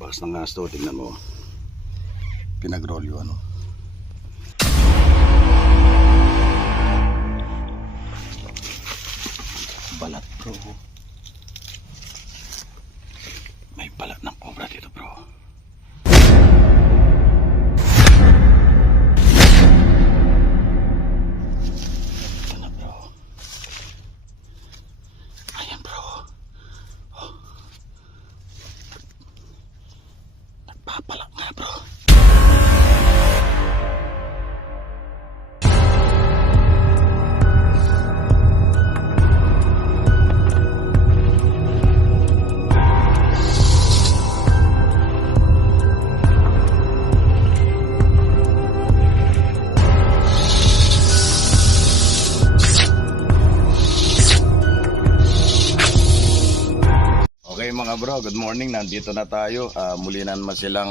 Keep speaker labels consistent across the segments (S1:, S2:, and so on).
S1: Bakas ng gas to, tingnan mo. Pinag-roll yung ano. Balat bro. Nagpapalak nga bro. Bro, good morning. Nandito na tayo. Ah, muli na naman silang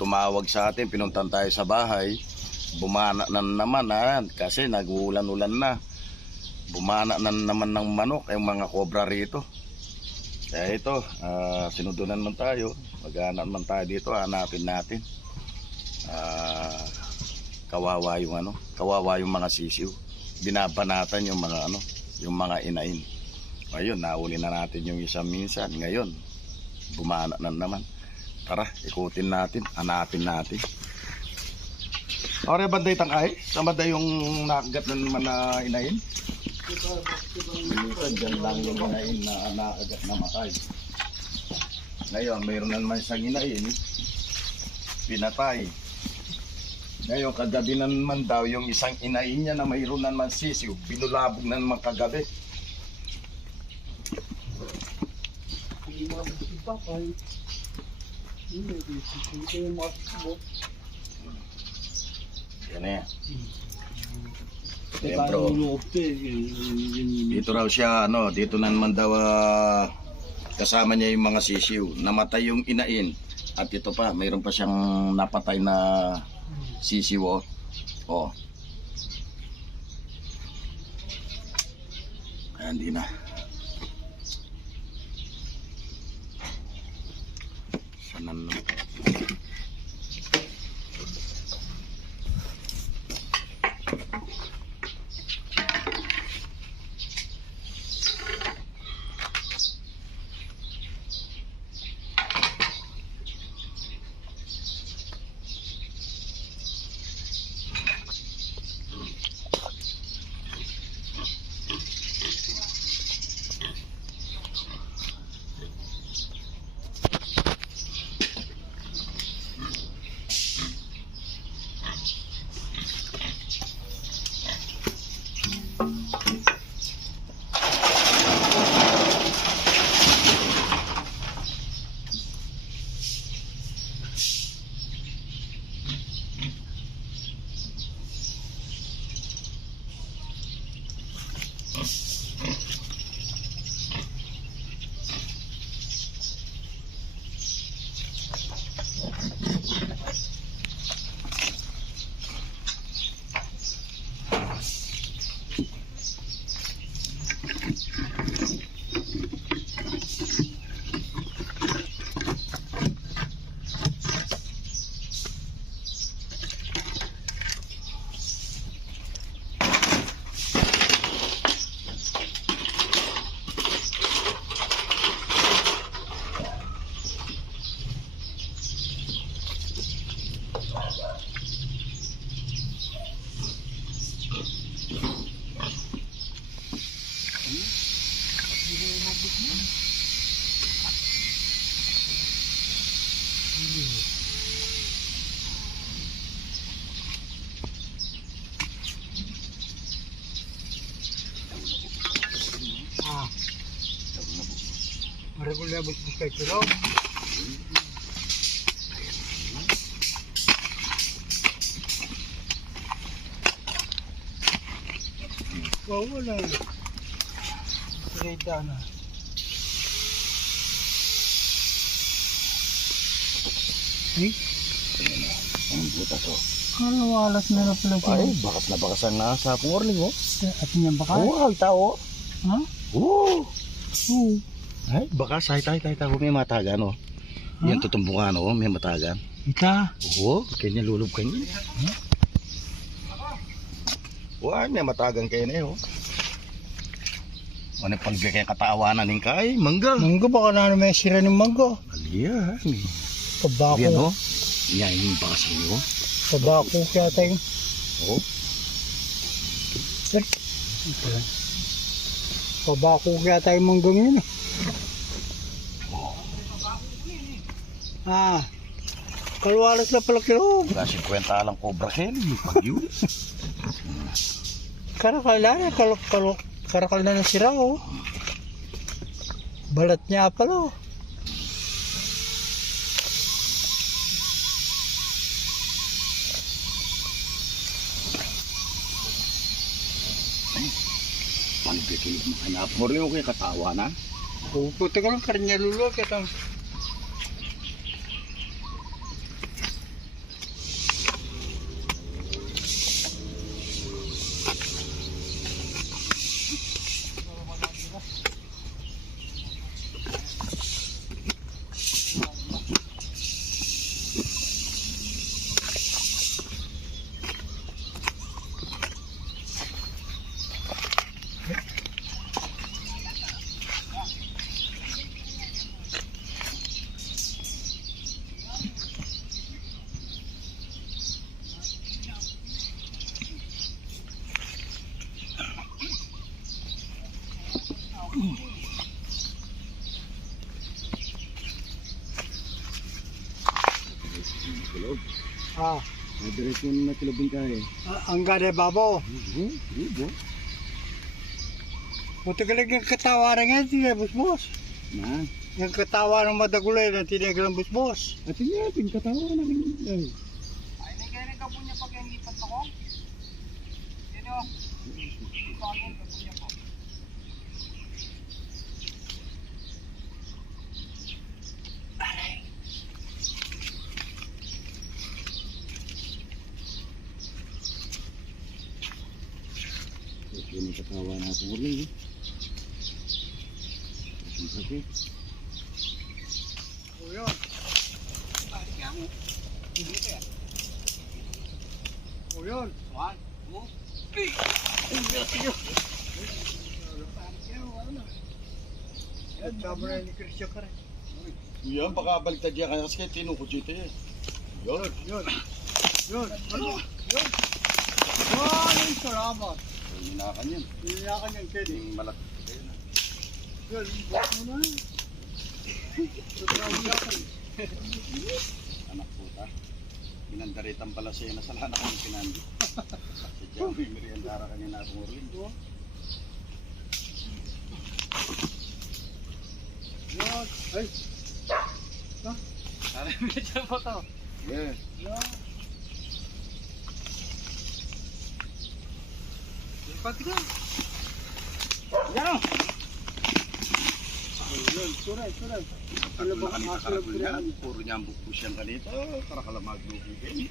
S1: tumawag sa atin. Pinuntan tayo sa bahay. Bumana na naman ha, kasi nag-uulan-ulan na. Bumana na naman ng manok yung mga cobra rito. Kaya ito, ah, sinudunan man tayo. Maghanap man tayo dito, hanapin natin. Ah, kawawa yung ano, kawawa yung mga sisiw. Binabanatan yung mga ano, yung mga inain. Ayun, nahuli na natin yung isang minsan. Ngayon, bumana na naman. Tara, ikutin natin, hanapin natin. Ore, banday tangkay? Sa banday yung nakagat na naman na inahin? Minsan, dyan lang yung inahin na nakagat na matay. Ngayon, mayroon na naman isang inahin. Pinatay. Ngayon, kagabi na naman daw yung isang inahin niya na mayroon na naman sisiw. Binulabog na naman kagabi. Yan na yan. Yan, bro. Dito raw siya, ano, dito na naman daw ah, kasama niya yung mga sisiw. Namatay yung inain. At ito pa, mayroon pa siyang napatay na sisiw. Oh. oh. Ayan, di na. Sana na.
S2: Ah. Bus bus kayo pero Wow, wala. Straight down na. Eh,
S1: Ang butas oh.
S2: kalawalas na na pala siya.
S1: Ay, bakas na bakas ang nasa akong orling oh.
S2: At niyan ba ka?
S1: Oo, oh, tao.
S2: Ha?
S1: Oo.
S2: Oo.
S1: Ay, bakas ay tay tay tay may mataga no. Yan tutumbukan oh, may matagan.
S2: Ika.
S1: Oo, kanya lulub kanya. Wah, may matagan kayo na eh, oh. Ano pag kaya katawanan ng kay, mangga.
S2: Mangga baka na naman sira ng mangga.
S1: Aliya, ni.
S2: Kabako.
S1: Yan oh. Yan yung baka sa inyo. oh.
S2: Kabako kaya tayo.
S1: Oh.
S2: Sir. Kabako kaya tayo mangga ngayon. eh. Ah. Kalwalas na pala kilo.
S1: Kasi kwenta lang cobra ken, pag yun.
S2: Karakal na, kal kal karakal na ng sira oh. Balat niya pala oh.
S1: Pagbikin mo, hanap mo rin yung katawa na.
S2: Puputi ko lang karinya lulo kita. Ah,
S1: na kaya.
S2: ah, ang gade babo.
S1: Oo, oo.
S2: Puti ka lang yung katawaran nga, tinabos-bos.
S1: Na,
S2: Yung katawaran madagulay na tinagalang bos-bos.
S1: at yun, pingkatawa na rin. Ay. Ito yung katawa natin ulit. eh. Ang sakit.
S2: O yun. O yun. One, two, three. Na ni Christian ka rin.
S1: Yan, baka baliktad yan kasi tinukod dito eh. Yun.
S2: Yun. Yun. Ano? Yun. Yun, salamat.
S1: Hinakan yan.
S2: Hinihakan yan, Kenny.
S1: Yung malaki.
S2: Yun, bukas mo na. Yakan.
S1: Anak puta. Pinandaritan pala siya na sala na kami pinandi. Si Joey, meriendara kanina akong rin.
S2: Yun. Ay.
S1: Sana medyo po to. Yeah.
S2: Yun. Pati ka.
S1: Yan!
S2: Yun, suray, suray.
S1: Ano ba
S2: ang
S1: karakul
S2: aso
S1: yan? Puro niya ang bukbus yan kanito. Karakalamag lupi kayo.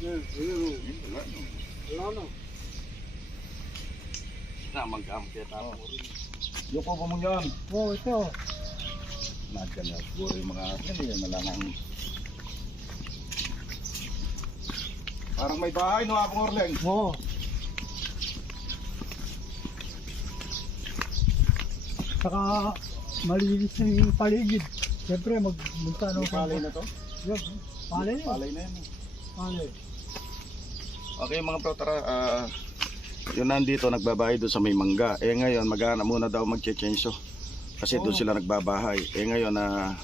S2: Yun, yun.
S1: Wala no.
S2: Wala na.
S1: Namang gamit ya tao mo rin. Yoko po mo yan.
S2: Oh, ito.
S1: Nadyan na siguro yung mga yan na lang ang... Parang may bahay no, Apong Orleng.
S2: Oo. Saka malinis na yung paligid. Siyempre, mag magkano
S1: May palay na to?
S2: Yun, palay na.
S1: Palay na yan.
S2: Palay.
S1: Okay mga bro, tara. ah, yun nandito, nagbabahay doon sa may mangga. Eh ngayon, maghanap muna daw mag-change Kasi doon
S2: Oo.
S1: sila nagbabahay. Eh ngayon, na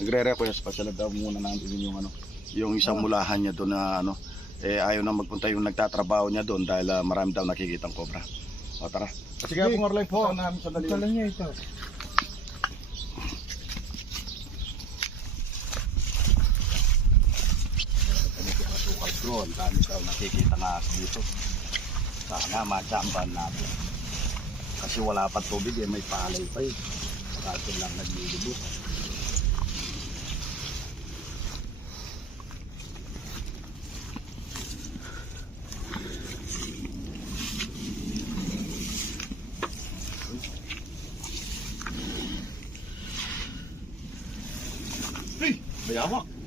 S1: nagre-request pa sila daw muna nandun yung ano, yung isang mulahan niya doon na ano, eh ayaw na magpunta yung nagtatrabaho niya doon dahil ah, marami daw nakikitang cobra. O tara. Sige,
S2: Sige.
S1: Sige. Orlay po.
S2: Oo.
S1: namin sandali.
S2: Lang niya ito.
S1: Pinasukal doon. Dami daw nakikita nga dito. Sana majamban natin. Kasi wala pa tubig eh, may palay pa eh. Kaso lang naglilibutan. Hey, may awak.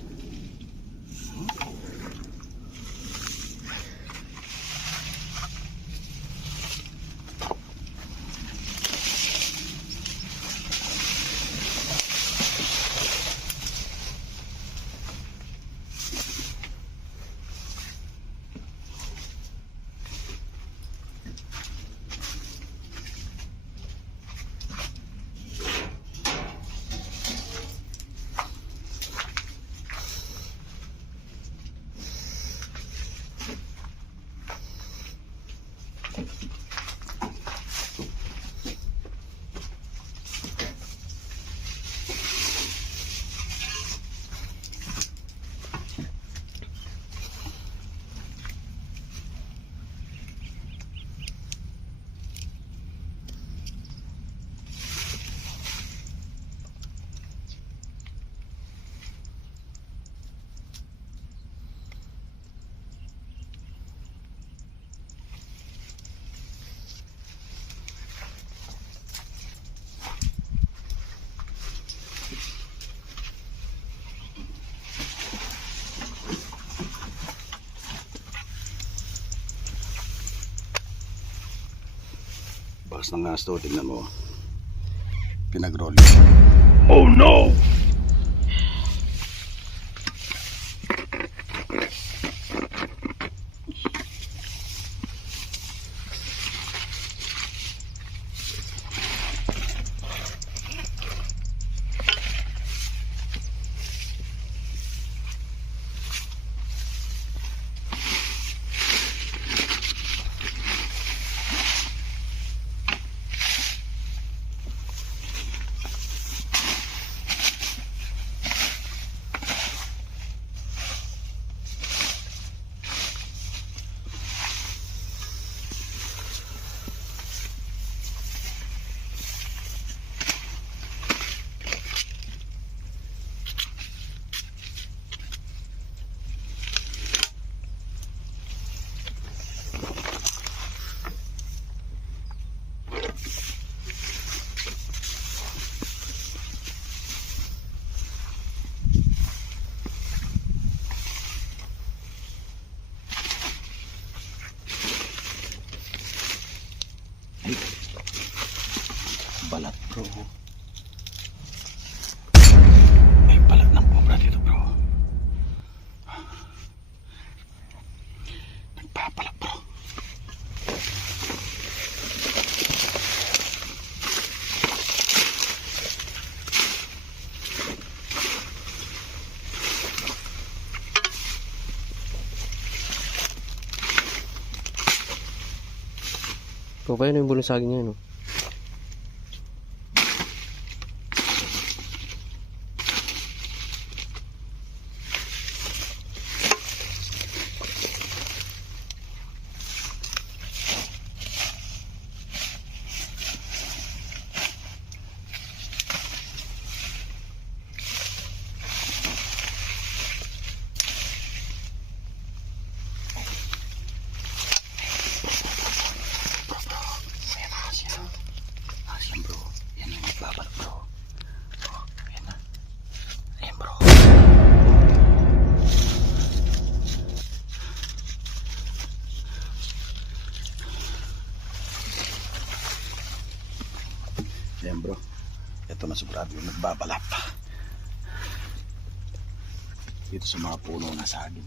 S1: lakas ng asto tingnan mo. Pinag-roll. Oh no! Balat bro.
S3: Papaya na yung bulusagi niya, no?
S1: Oh. Sobrado yung nagbabalap. Dito sa mga puno na saging.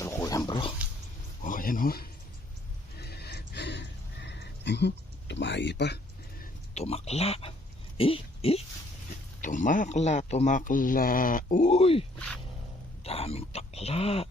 S1: kasalukuyan bro. Oh yan oh. Hmm, tumahi pa. Tumakla. Eh eh. Tumakla tumakla. Uy! Daming takla.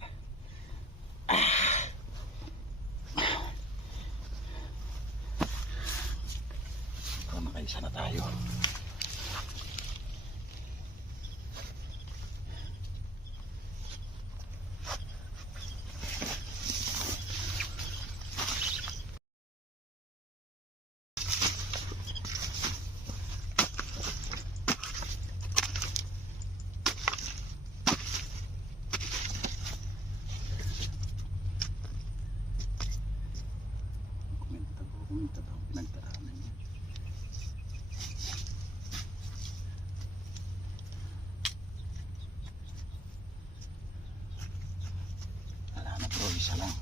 S1: Wala na bro, isa lang.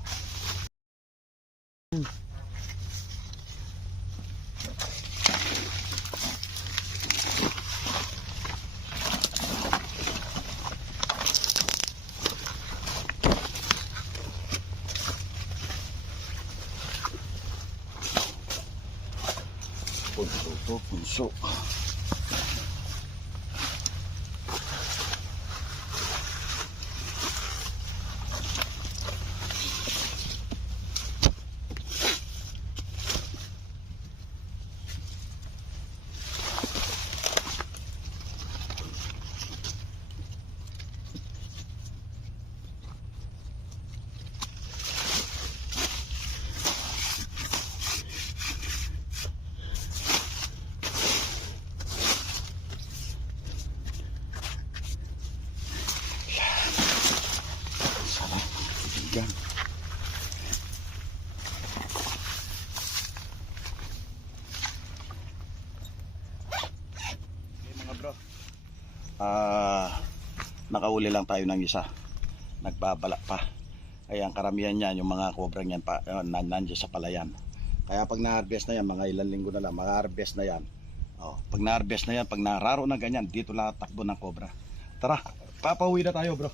S1: Punso to, punso. Sarap. Tigan. Okay mga bro. Ah, nakauli lang tayo ng isa. Nagbabala pa. Kaya ang karamihan niyan, yung mga kobrang yan, pa, uh, nandiyan sa palayan. Kaya pag na-harvest na yan, mga ilang linggo na lang, mga-harvest na yan. Oh, pag na-harvest na yan, pag nararo na ganyan, dito lang takbo ng kobra. Tara, papauwi na tayo bro.